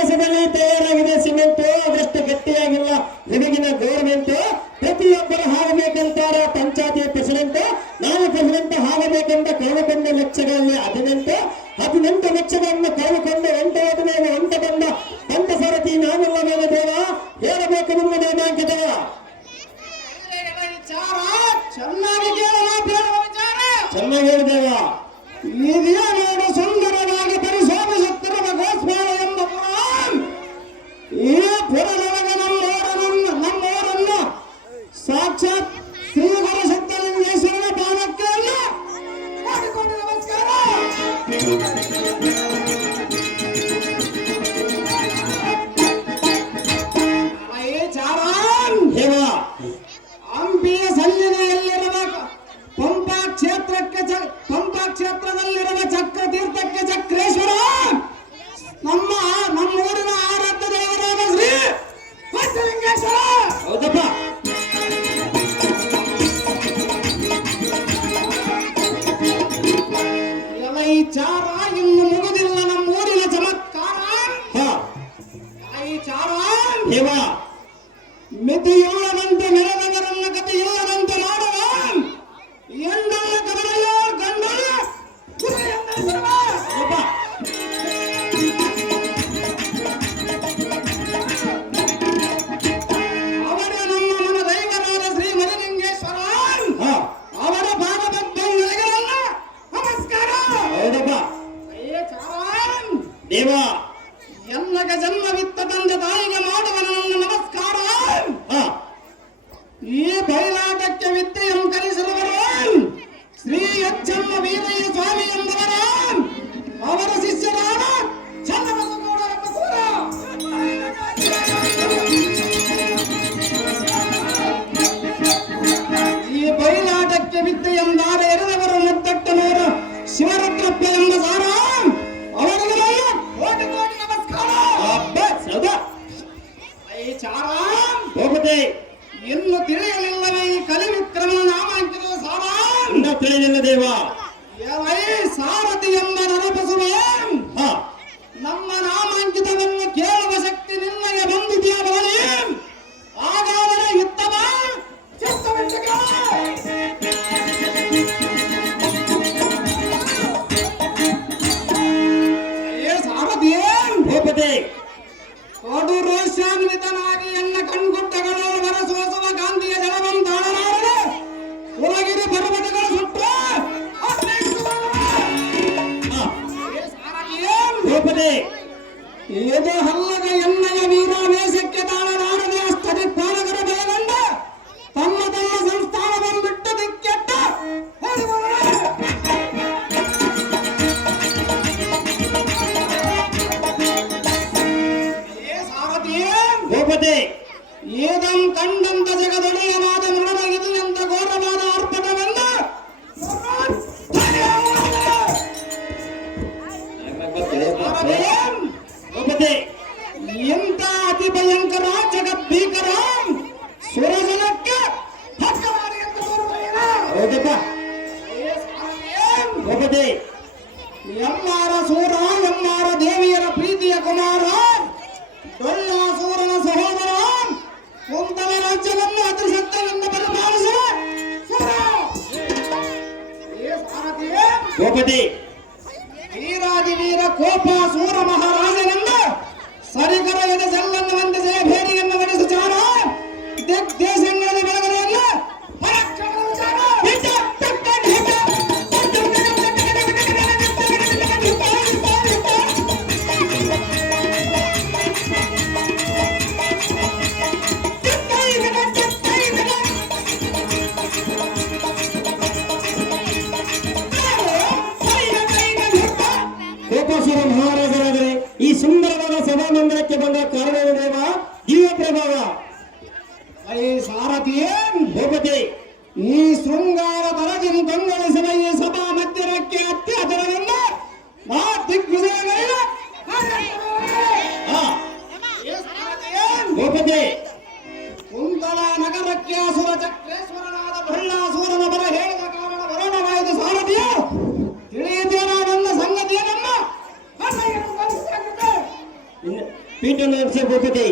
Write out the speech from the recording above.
ಕೆಲಸದಲ್ಲಿ ತಯಾರಾಗಿದೆ ಸಿಮೆಂಟ್, ಅದಷ್ಟು ಗಟ್ಟಿಯಾಗಿಲ್ಲ ನಿಮಗಿನ ಗೌರ್ಮೆಂಟ್. ಪ್ರತಿಯೊಬ್ಬರು ಆಗಬೇಕಂತಾರ ಪಂಚಾಯತಿ ಪ್ರೆಸಿಡೆಂಟ್. ನಾನು ಪ್ರೆಸಿಡೆಂಟ್ ಆಗಬೇಕೆಂದ ಕಳೆದುಕೊಂಡ ಲಕ್ಷಗಳಲ್ಲಿ 18 ಲಕ್ಷಗಳನ್ನು ಕಳೆದುಕೊಂಡು ಹೊಂಟವಾದ ಮೇಲೆ ಹೊಂಟ ಬಂದ ಸರತಿ ನಾನೆಲ್ಲವೇನು ದೇವ ಹೇಳಬೇಕು ನಿಮ್ಮ ನೇಮಾಂಕಿತ. ಚೆನ್ನಾಗಿ ಚೆನ್ನಾಗಿ ಹೇಳಿದೇವ. ಇದೇನು ಸುಂದರವಾಗಿ ಪರಿಶೋಭಿಸುತ್ತಿರುವ ಗೋಸ್ಮಾಳ ಎಂಬ ಈ ಪುರದೊಳಗೆ ನಮ್ಮೂರನ್ನು ಸಾಕ್ಷಾತ್ ಶ್ರೀ ಗುರು ಸಿದ್ಧಲಿಂಗೇಶ್ವರನ ಪಾದಕ್ಕೆ ಮಾಡಿಕೊಂಡು ನಮಸ್ಕಾರ. ಹಂಪಿಯ ಸನ್ನಿಧಿಯಲ್ಲಿರುವ ಪಂಪಾ ಕ್ಷೇತ್ರದಲ್ಲಿರುವ ಚಕ್ರ ತೀರ್ಥಕ್ಕೆ ಚಕ್ರೇಶ್ವರ ನಮ್ಮೂರಿನ ಆರಾಧ್ಯ ದೇವರಾದ ಶ್ರೀ ಸಿದ್ಧಲಿಂಗೇಶ್ವರ. ಹೌದಪ್ಪ. ಈ ಚಾರ ಇನ್ನು ಮುಗುದಿಲ್ಲ ನಮ್ಮೂರಿನ ಚಮತ್ಕಾರ. ಈ ಚಾರ ಮಿತಿಯುಳ್ಳದಂತೆ ನೆಲದವರನ್ನ ಗತಿ ಇಲ್ಲದಂತೆ ಮಾಡುವ ಎಂಡಲ್ಲ ಕದರಲ್ಲ ಗಂಡಲ್ಲ ಅವರ ನಮ್ಮ ಮನ ದೈವರಾದ ಶ್ರೀ ಮರಿಲಿಂಗೇಶ್ವರ ಅವರ ಪಾದಬದ್ಧಗಳಿಗೆಲ್ಲ ನಮಸ್ಕಾರ. ದೇವ ಎಲ್ಲಗ ಜನ್ಮವಿತ್ತ ತಂದೆ ತಾಯಿಗೆ ಮಾಡುವ ನನ್ನ ನಮಸ್ಕಾರ. ಈ ಬಯಲಾಟಕ್ಕೆ ವಿದ್ಯೆಯನ್ನು ಕಲಿಸಿರುವರು ಶ್ರೀ ಎಚ್ಚಮ್ಮ ವೀರಯ್ಯ ಸ್ವಾಮಿ ಎಂಬವರ ಅವರ ಶಿಷ್ಯರಾದ ಚನ್ನಬಸವಗೌಡ ಎಂಬ ಈ ಬಯಲಾಟಕ್ಕೆ ವಿದ್ಯೆಯೆಂದಾದ ಎರೆದವರು ಮುದ್ದಟ್ಟನವರು ಶಿವರುದ್ರಪ್ಪ ಎಂಬ ಸಾರ ಅವರಿಗೆಲ್ಲ ಕೋಟಿ ಕೋಟಿ ನಮಸ್ಕಾರ. ಹೋಗದೆ ಇನ್ನು ತಿಳಿಯಲಿಲ್ಲವೇ ಈ ಕಲಿವಿಕ್ರಮನ ನಾಮಾಂಕಿತ ಸಾರ ತಿಳಿಯಲಿಲ್ಲ ದೇವ. ಸಾರಥಿ ಎಂಬ ನರಪಸುವೆ ನಮ್ಮ ನಾಮಾಂಕಿತವನ್ನು ಕೇಳುವ ಶಕ್ತಿ ನಿನ್ನಗೆ ಬಂದಿದೆಯ ಬಳಿ ಆಗ ಅವರ ಯುದ್ಧವ ಸಾರಥಿಯೇ ಹೋಗದೆ ಕೊಡು ರೋಷಾನ್ವಿತನಾಗಿ ಎನ್ನ ಕಣ್ಗುಟ್ಟಗಳು ಹೊರಸೋಸುವ ಗಾಂಧಿಯ ಜಲವಂತಾಳಲಾರದೆ ಕುಲಗಿರಿ ಪರ್ವತಗಳು ಸುಟ್ಟು ಹೋಗದೆ ಇದು ಹಲ್ಲದ ಎಣ್ಣೆಯ ವೀರಾವೇಶಕ್ಕೆ ತಾಳಲಾರದೆ ಅಷ್ಟದಿ ಪಾಲಕರ ಬಯಗೊಂಡ ತಮ್ಮ ಸಂಸ್ಥಾನವನ್ನು ಬಿಟ್ಟು ದಿಕ್ಕೆಟ್ಟ ಹೋಗದೆ ಏದಂ ಕಂಡಂತ ಜಗದೊಡೆಯನಾದ ಮೃಡನಾಗಿದೆ ಅಂತ ಘೋರವಾದ ಅರ್ಪಣವೆಂದು ಹೋಗದೆ ಎಂತ ಅತಿ ಭಯಂಕರ ಜಗದ್ಭೀಕರ ಸುರಜನಕ್ಕೆ ಹಕ್ಕವಾದ ಎಂತ ಹೌದಪ್ಪ. ಹೋಗದೆ ಎಮ್ಮಾರ ಸೂರ ಎಮ್ಮಾರ ದೇವಿಯರ ಪ್ರೀತಿಯ ಕುಮಾರ ಡೊಳ್ಳಾಸೂರನ ಸಹೋದರ ಕುಂತಲ ರಾಜ್ಯವನ್ನು ಅತಿಶಕ್ತವೆಂದು ಪರಿಪಾಲಿಸುವ ಹೋಗದೆ ವೀರಾದಿ ವೀರ ಕೋಪ ಸೂರ ಮಹಾರಾಜನೆಂದು ಸರಿಕರೆಯದ ಜಲ್ಲನ್ನು ವಂದಿಸಿ ಭೇರಿಯನ್ನು ನಡೆಸುತ್ತಾರ ದೇಶಗಳ ಬೆಳಗಡೆಯಲ್ಲ ಪರಾಕ್ರಮದ ವಿಚಾರ ಕೋಪಾಸುರ ಮಹಾರಾಜರಾದರೆ ಈ ಸುಂದರವಾದ ಸಭಾಮಂದಿರಕ್ಕೆ ಬಂದ ಕಾರಣವೇನು ದೇವ? ದಿವ್ಯ ಪ್ರಭಾವ. ಸಾರಥಿಯೇ ಹೋಗದೆ ಈ ಶೃಂಗಾರ ಬರಗಿನ ಕಂಗೊಳಿಸುವ ಈ ಸಭಾ ಮಧ್ಯಕ್ಕೆ ಅತ್ಯಾದರದಿಂದ ಮಾ ದಿಗ್ವಿಜಯಗಳಿಲ್ಲ ಹೋಗದೆ ಕುಂತಲ ನಗರಕ್ಕೆ ಅಸುರ ಚಕ್ರೇಶ್ವರನಾದ ಬಳ್ಳಾಸೂರನ ಬರ ಹೇಳಿದ ಕಾರಣ ವರುಣವಾಯಿತು ಸಾರಥಿಯು ತಿಳಿಯುತ್ತೇನ ನನ್ನ ಸಂಗತಿಯನ್ನಮ್ಮ ಪೀಠ ಭೂಪತಿ